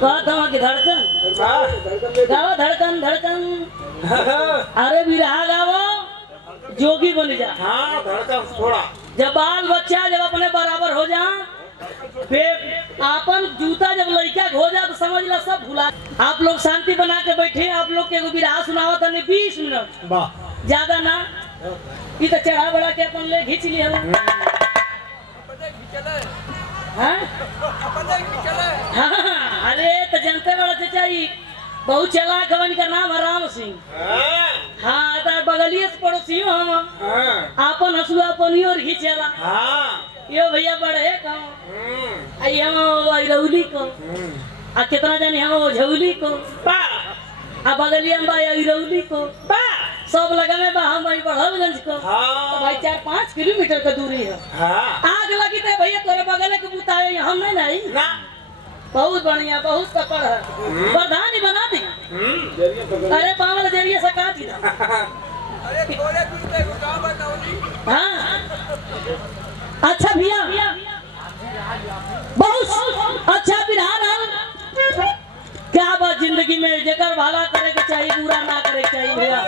बात हवा की धड़कन गावा धड़कन धड़कन। अरे बिरहा गावा जोगी बन जा। हाँ धड़कन थोड़ा जब बाल बच्चा जब अपने बराबर हो जा आपन जूता जब लड़का हो जा तो समझ ला सब भुला। आप लोग शांति बना के बैठे। आप लोग के बिरहा सुनावा था 20 मिनट ज्यादा ना। ये तो चढ़ा बड़ा के अपन ले खींच लिया। हाँ? हाँ, अरे तो जनता बड़ा चाहिए बहुत चला खवन का नाम है राम सिंह। हाँ तो बगलिए से पड़ोसी हम आपन हसुआ अपनी और खींचेला। यो भैया बड़े कहो आई हम रौली को आ कितना जानी हम झौली को आ बगलिया में भाई रौली को सब लगा में बा हम भाई बढ़लगंज को। तो भाई 4-5 किलोमीटर का दूरी है। आग लगी थे भैया तोरे बगल के बुताए हम नहीं ना। बहुत बढ़िया बहुत तकड़ है प्रधान ही बना दी। अरे पावल जरिए से काट दी। हाँ अच्छा भैया बहुत अच्छा बिरहा क्या बात जिंदगी में जेकर भला करे के चाहिए बुरा ना करे के चाहिए भैया।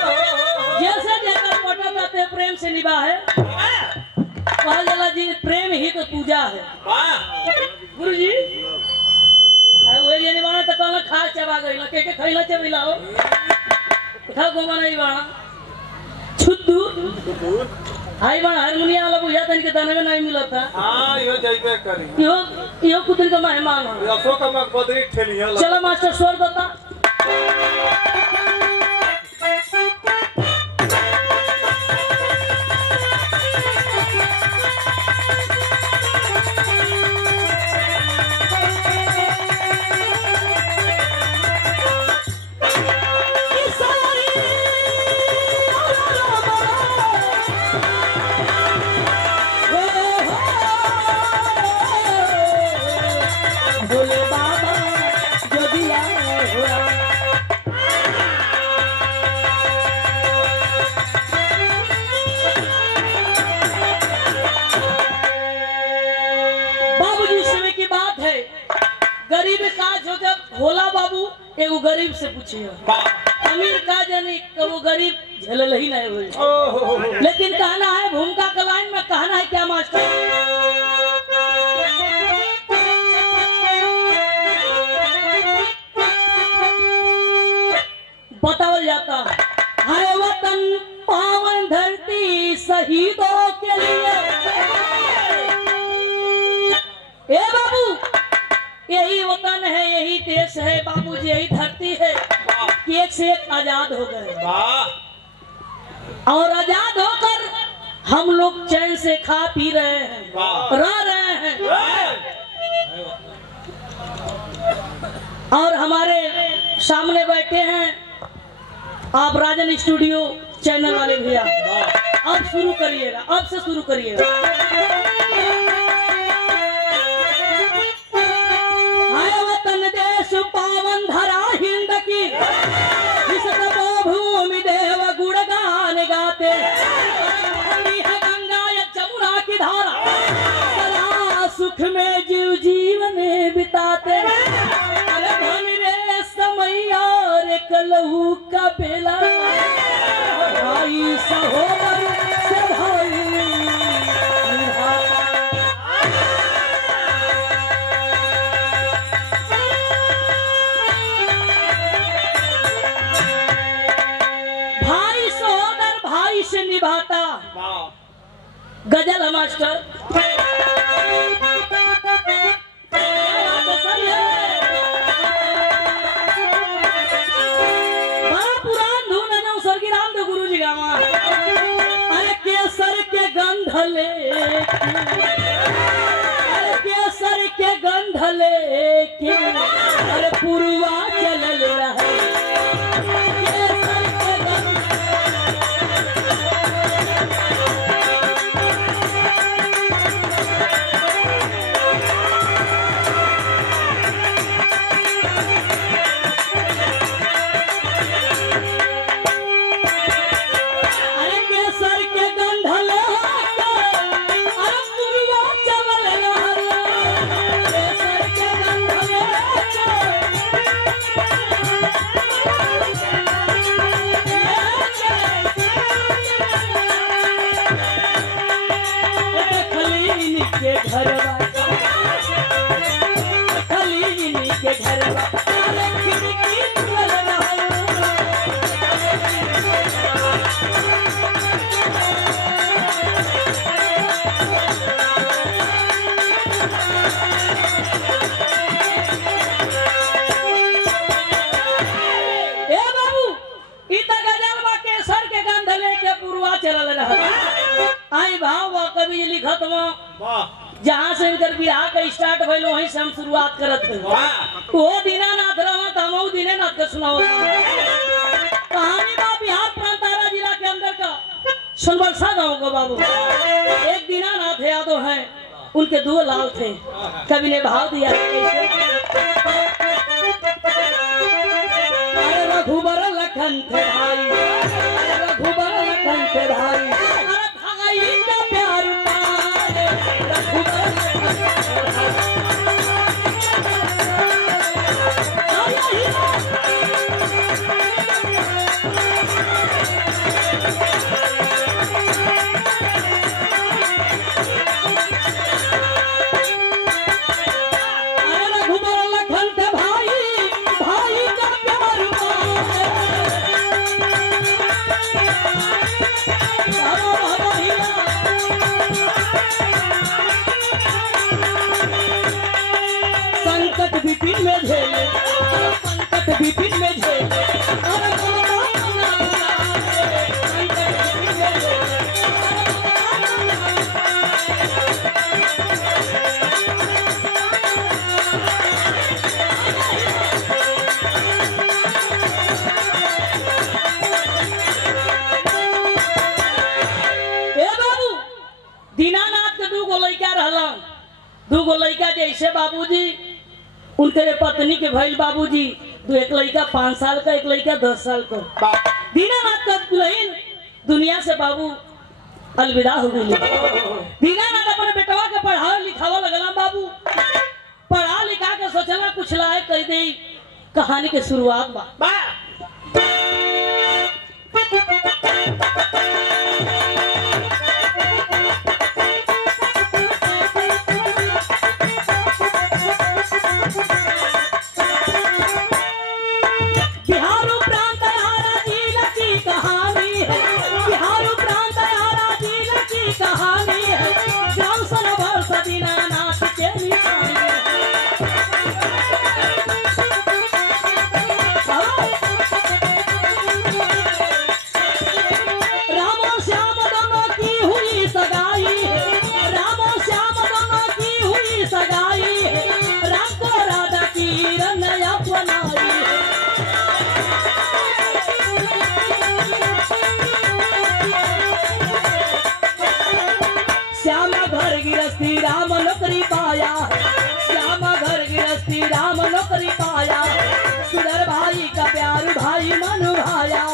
जैसे जेकर पटक आते प्रेम से निभा है कहा जाला जी प्रेम ही तो पूजा है। गुरु जी वो ये निभाना तो कहना खा चबा गई ना के खैला चबीला हो खा गोमा नहीं बाना छुद्दू आई बाण हारमोनिया वाला बुझा तन के दाने में नहीं मिला था। हां यो जाइबे करी यो कुछ का मेहमान है असो का मक बदरी ठेली है। चलो मास्टर स्वर देता। भोला बाबू एगो गरीब से पूछिए अमीर का जानी तो वो गरीब झेल ही नहीं हुई। लेकिन कहना है भूमिका का लाइन में कहना है क्या मास्टर बतावल जाता हरे वतन पावन धरती शहीदों के लिए। ए बाबू यही वतन है यही देश है बाबूजी यही धरती है कि एक से एक आजाद हो गए और आजाद होकर हम लोग चैन से खा पी रहे हैं रह रहे हैं। और हमारे सामने बैठे हैं आप राजन स्टूडियो चैनल वाले भैया। अब शुरू करिएगा अब से शुरू करिएगा। पावन धरा हिंद की इस भूमि देव गुणगान गाते है गंगा या जमुना की धारा सदा सुख में जीव जीवन बिताते। अरे धन रे समय और कलहू का बेला भाई सहोदर से भाई निभाता गजल है मास्टर। बड़ा पुरान धुन है ना स्वर्गीय रामदेव गुरु जी गावा। अरे केसर के गंध लेके अरे केसर के गंध लेके अरे पुरवा चलल रहे। अरे केसर के गंध लेके अरे पुरवा लिखत हुआ वाह जहाँ से इनकर बिहार का स्टार्ट भइल वहीं से हम शुरुआत करत हैं वाह वो दीनानाथ रहा था हम दीनानाथ के सुनाओ कहानी बा बिहार प्रांतारा जिला के अंदर का सोनबरसा गांव का बाबू एक दीनानाथ यादव हैं उनके दो लाल थे कवि ने भाव दिया कैसे अरे रघुबर लखन थे भाई रघुबर लखन थे भाई अरे भाई का प्यार पाए रघुबर लखन थे भाई। संकट विपिन में झेले संकट विपिन में झेले अरे संकट विपिन में झेले ए बाबू दीनानाथ के दूगो लड़का रहला दूगो लड़का जैसे बाबूजी उनके पत्नी के भइल बाबूजी दो एक लड़का 5 साल का एक लड़का 10 साल का दीनानाथ का दुल्हन दुनिया से बाबू अलविदा हो गई दीनानाथ अपने बेटवा के पढ़ावा लिखावा लगला बाबू पढ़ा लिखा के सोचला कुछ लायक कह दे कहानी के शुरुआत बा श्यामा घर गिरस्ती राम नौकरी पाया श्यामा घर गिरस्ती राम नौकरी पाया सुधर भाई का प्यार भाई मनु भाया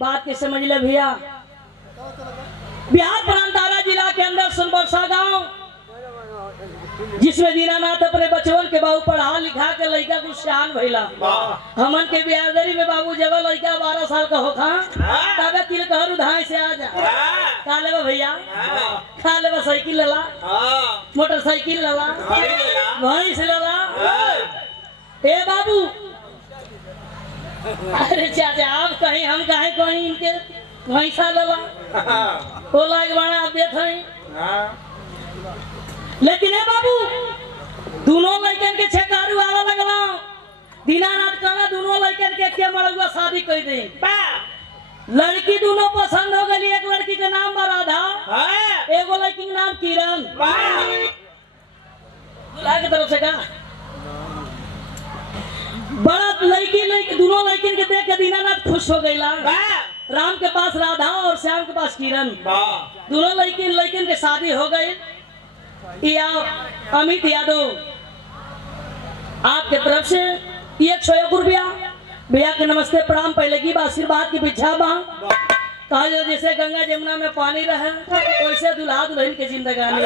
बात के समझ ले भैया बिहार प्रांतारा जिला के अंदर सोनबरसा गांव जिसमें दीनानाथ अपने बचवन के बाबू पढ़ा लिखा के लड़का कुछ शान भइला हमन के बियादरी में बाबू जब लड़का 12 साल का होखा तब तिल कहर उधाई से आ जा खा लेबा भैया खा लेबा साइकिल लला मोटरसाइकिल लला भैंस लला ए बाबू अरे चाचा आप कहीं हम कहीं इनके भैंसा लला वो लायक बना आप देख हैं लेकिन ए बाबू दोनों लड़कन के छेकारू आवा लगला दीनानाथ कहला दोनों लड़कन के के मरगुआ शादी कर दे लड़की दोनों पसंद हो गई एक लड़की का नाम बा राधा एगो लड़की का नाम किरण दूल्हा की तरफ से का बड़ा लड़की दोनों लड़किन के देख के दीनानाथ खुश हो गईला राम के पास राधा और श्याम के पास किरण दोनों लड़किन के शादी हो गई या अमित यादव आपके तरफ से 101 रुपया भैया के नमस्ते प्रणाम पहले की आशीर्वाद की भिक्षा बा कहा जो जैसे गंगा जमुना में पानी रहे वैसे दुल्हा दुल्हन की जिंदगानी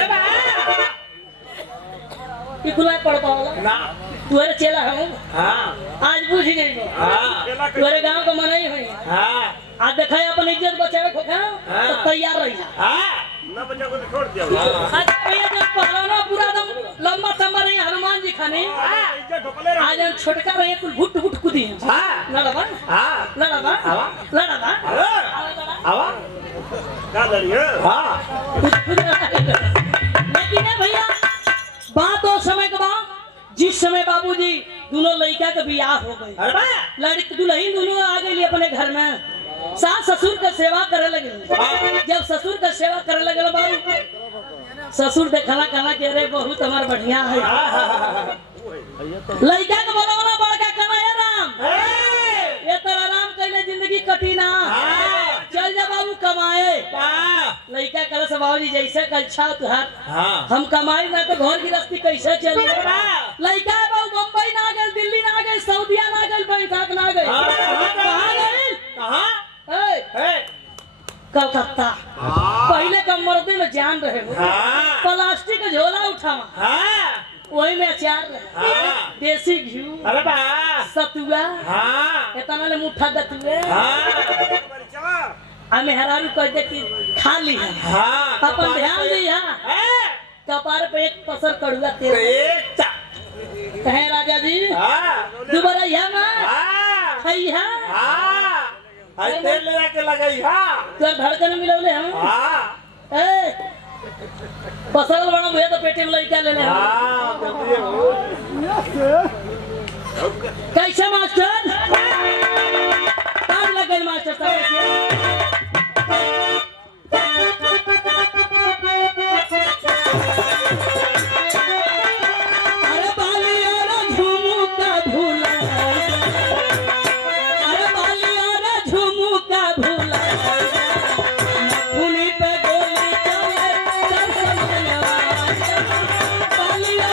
कि खुला पड़ पाओगा तुम्हारे चेला है आज पूछ गई तुम्हारे गांव का मनाई हुई आज देखा अपन इज्जत बचावे खोखा तो तैयार रही आज पहला पूरा दम लंबा तंबा रही हनुमान जी खाने आज हम छोटका रहे कुल घुट घुट कूदी लड़बा लड़बा लड़बा लेकिन भैया बात और समय के बाद जिस समय बाबूजी दोनों लड़का के बियाह हो गए लड़की दुल्हन दोनों आ गई अपने घर में सास ससुर का सेवा करे लगे। जब ससुर का सेवा करे लगे बाबू, ससुर देखला कहला कि अरे बहुत हमार बढ़िया है। लड़का के बोला वाला बड़का कहना है राम, ये तरह राम कहले जिंदगी कठिना, चल जा बाबू कमाए। लड़का कहला से बाबूजी जैसे कच्छा तुहार, हम कमाई ना तो घर गृहस्थी कैसे चले। लड़का बाबू बम्बई ना गए, दिल्ली ना गए, सऊदिया ना गए, बैंकॉक ना गए, कहाँ गए? कलकत्ता। पहले का मर्दे में जान रहे हो, प्लास्टिक का झोला उठावा, वही में अचार रहे, देसी घी, सतुआ, इतना ले मुठा दतुए, हमें हरारू कह दे कि खा ली है, अपन ध्यान दी है, कपार पे एक पसर कड़ुआ तेल कहे राजा जी, दोबारा यहाँ ना खाई है, तेल ले जाके लगाई तो धड़कन मिलौले हम, पसल बना हुए तो पेटे में लड़का ले ले। कैसे मास्टर? कब लगे मास्टर साहब? अरे बालिया झूमू का भूला, अरे बालिया झूमू का भूला, उन्हीं पे गोली चले सब समझवा, बालिया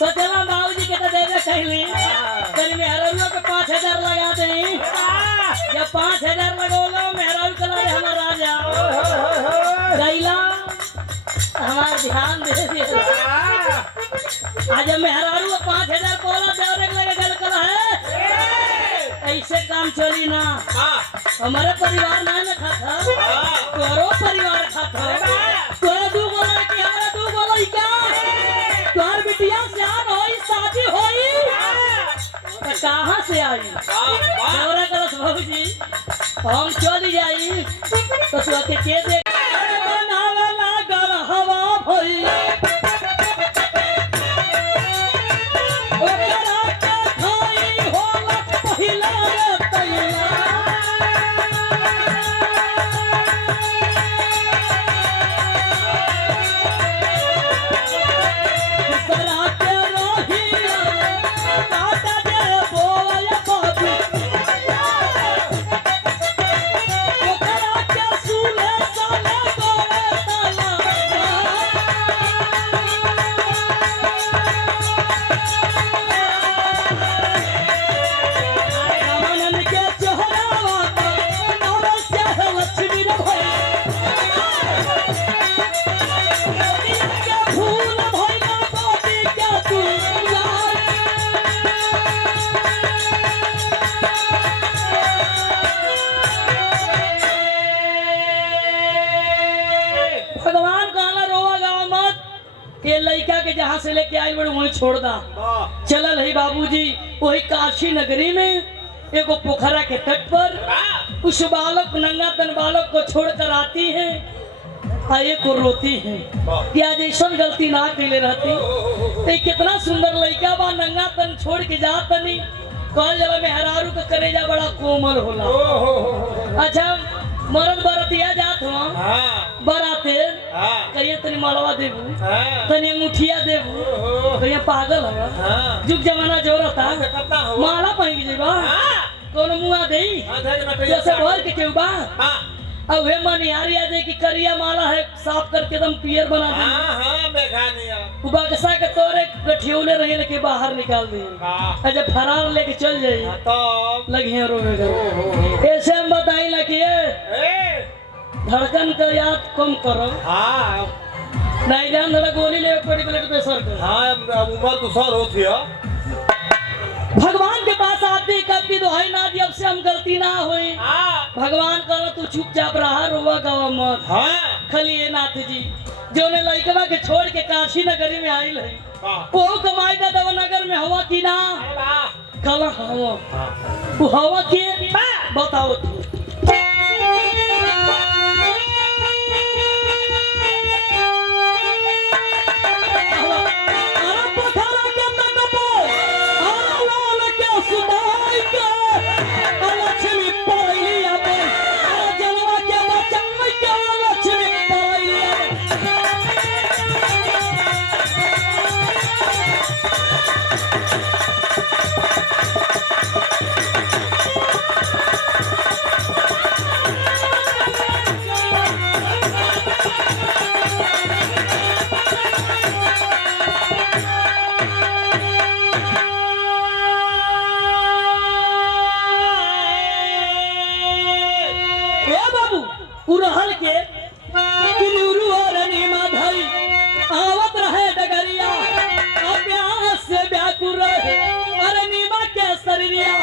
सोचला बाबूजी के तो देवे कहली, कल मेहरौआ के 5000 लगा दे। जब 5000 लगोलो मेहरौ कला रे हमार राजा गैला, हमार ध्यान दे दिया। आज मेहरौ 5000 बोला देवरे के लगे गल कला है, ऐसे काम चली ना। हमारे परिवार ना न खाता, तोरो परिवार खाता, तोरा दू गोला की हमरा दू गोला क्या, तोर बिटिया से होई शादी होई तो कहाँ से आई? देवरा कलश बाबूजी हम चली जाई तो तू के दे बनावे लागल हवा भई, ओकरा के खाई होला पहिला तैया, लड़का के जहाँ से लेके आई बड़े वहीं छोड़ दा। चलल है बाबूजी वही काशी नगरी में एगो पोखरा के तट पर उस बालक नंगा तन बालक को छोड़कर आती है, आए को रोती है कि आज ऐसा गलती ना कैले रहती। तो कितना सुंदर लड़का बा, नंगा तन छोड़ के जा तनी, कहल जला मेहरारू का करेजा बड़ा कोमल होला। अच्छा मरद बरतिया जात हो बराते कहिए तनी मालवा देबू, तनी अंगूठिया देबू, कहिए पागल हवा, जुग जमाना जोरता माला पहन के जेबा कौन मुआ देई जैसे भर के केउ बा। अब वे मनिहारी आ जाए कि करिया माला है साफ करके एकदम पियर बना दे। बक्सा के तोरे गठियोले रहे लेके बाहर निकाल दिए, जब फरार लेके चल जाइए लगे रोवे। ऐसे हम बताई लगे धड़कन का याद कम करो, नहीं जान धड़ा गोली ले पड़ी प्लेट पे सर कर। उम्र तो सर होती है, भगवान के पास आती करती दुहाई ना दी, अब से हम गलती ना हुई। भगवान करो तू चुपचाप रहा, रोवा गवा मत। खाली ये नाथ जी जो ने लड़कवा के छोड़ के काशी नगरी में आई है, वो कमाई का देवनगर में हवा की ना कल हवा वो हवा के बताओ तू उड़हल के किनुरु और नीमा धई आवत रहे डगरिया प्यास से व्याकुल रहे अरे नीमा के शरीरिया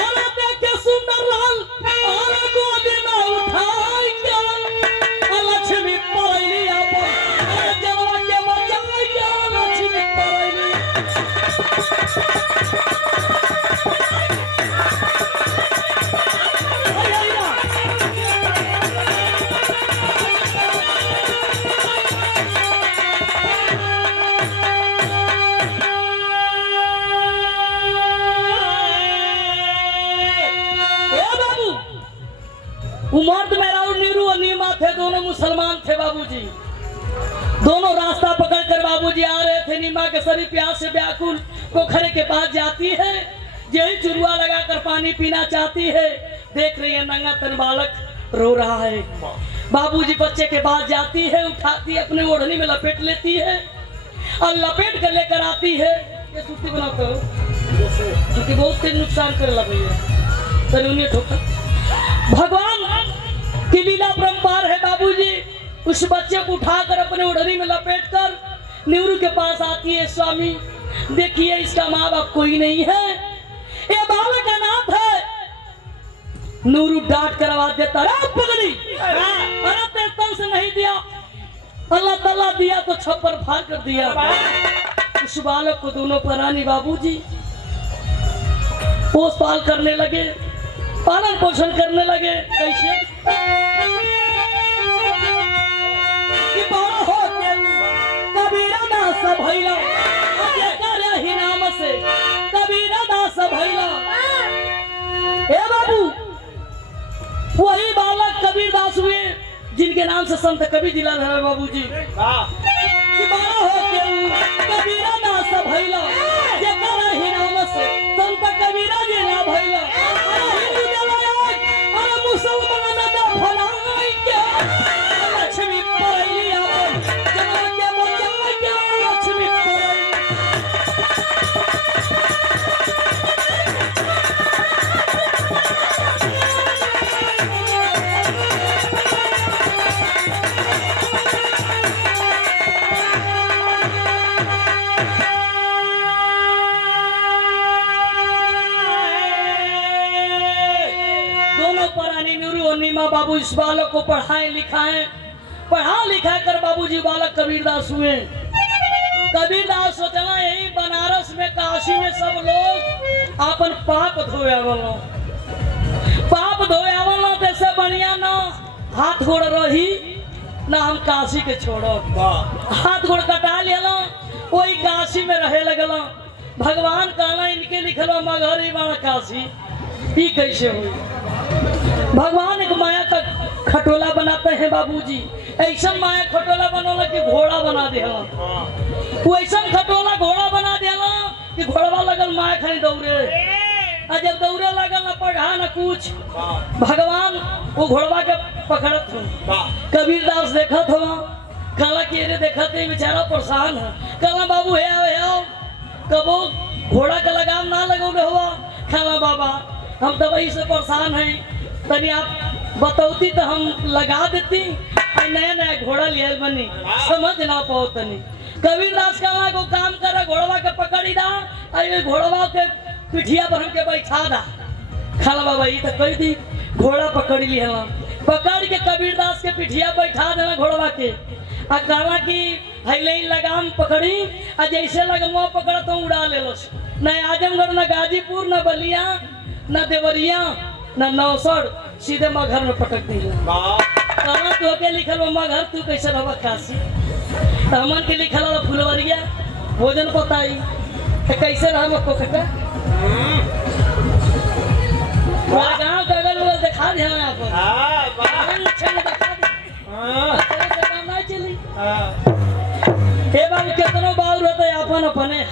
और देखे सुंदर लाल और गोदी में उठाई के लक्ष्मी पड़ैलिया अरे जनवा के बचाई के लक्ष्मी पड़ैलिया उमर मेरा और नीरू और नीमा थे दोनों मुसलमान थे बाबूजी दोनों रास्ता पकड़कर बाबूजी आ रहे थे नीमा के शरीर प्यास से व्याकुल पोखरे के पास जाती है यही चुरुआ लगाकर पानी पीना चाहती है देख रही है नंगा तन बालक रो रहा है बाबूजी बच्चे के पास जाती है उठाती है अपने ओढ़नी में लपेट लेती है और लपेट कर लेकर आती है ये सूती बनाते हो क्योंकि बहुत तेज नुकसान कर लगी है तो उन्हें ठोकर भगवान की लीला परंपार है बाबूजी उस बच्चे को उठाकर अपने ओढ़नी में लपेटकर नीरू के पास आती है स्वामी देखिए इसका माँ बाप कोई नहीं है ये बालक का नाम है नीरू डांट कर आवाज देता है पगड़ी अरे तेरे तन से नहीं दिया अल्लाह ताला दिया तो छप्पर फाड़ कर दिया उस बालक को दोनों परानी बाबूजी पोस पाल करने लगे पालन पोषण करने लगे कैसे कि बड़ा हो के कबीरा दास भैला करे ही नाम से कबीरा दास भैला ए बाबू वही बालक कबीर दास हुए जिनके नाम से संत कबीर जिला है बाबूजी कि बड़ा हो के कबीरा दास भैला करे ही नाम से संत कबीरा जिला भैला मुसलमान फलाई के लक्ष्मी पड़ैलिया जनवा के बचाई के लक्ष्मी नीमा बाबू इस बालक को पढ़ाए लिखाए पढ़ा लिखा कर बाबूजी बालक कबीरदास हुए कबीरदास सोचना यही बनारस में काशी में सब लोग अपन पाप धोया वाला पाप धोया वाला जैसे बढ़िया ना हाथ गोड़ रही ना हम काशी के छोड़ो हाथ गोड़ कटा लिया वही काशी में रहे लगल भगवान कहना इनके लिखल मगर ही बड़ा काशी ही कैसे हुई भगवान एक माया का खटोला बनाते हैं बाबूजी ऐसा माया खटोला बनोला कि घोड़ा बना देला वो ऐसा खटोला घोड़ा बना देला कि घोड़वा लगल माया खाली दौड़े और जब दौड़े लगल ना पढ़ा ना कुछ भगवान वो घोड़वा के पकड़त हो कबीरदास देखत हो कहला कि अरे देखत है बेचारा परेशान है कहला बाबू हे आओ कबो घोड़ा का लगाम ना लगौले हुआ कहला बाबा हम तो वही से परेशान हैं तनी आप बतौती तो हम लगा देती नया नया घोड़ा लिया बनी समझ ना पाओ तनी कबीरदास कहला को काम कर घोड़वा के पकड़ी दा अरे घोड़वा के पिठिया पर हमके बैठा दा खाला बाबा ये तो कह दी घोड़ा पकड़ लिया पकड़ के कबीरदास के पिठिया बैठा देना घोड़वा के आ कहला कि हईले लगाम पकड़ी आ जैसे लगमुआ पकड़ा तो उड़ा ले लो न आजमगढ़ न गाजीपुर न बलिया न देवरिया न नौसर सीधे माँ घर में पटक दी कहाँ तो के लिखल माँ घर तू कैसे रह काशी हमन के लिखल वाला फुलवरिया भोजन बताई तो कैसे रह मक्को कटा गाँव का अगल बगल दिखा दे यहाँ पर अच्छा ने दिखा दे काम नहीं चली बाबू कितनो बाउर होता है अपन अपने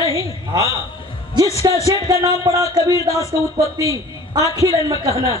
नहीं जिसका सेठ का नाम पड़ा कबीर दास का उत्पत्ति आखिर लाइन में कहना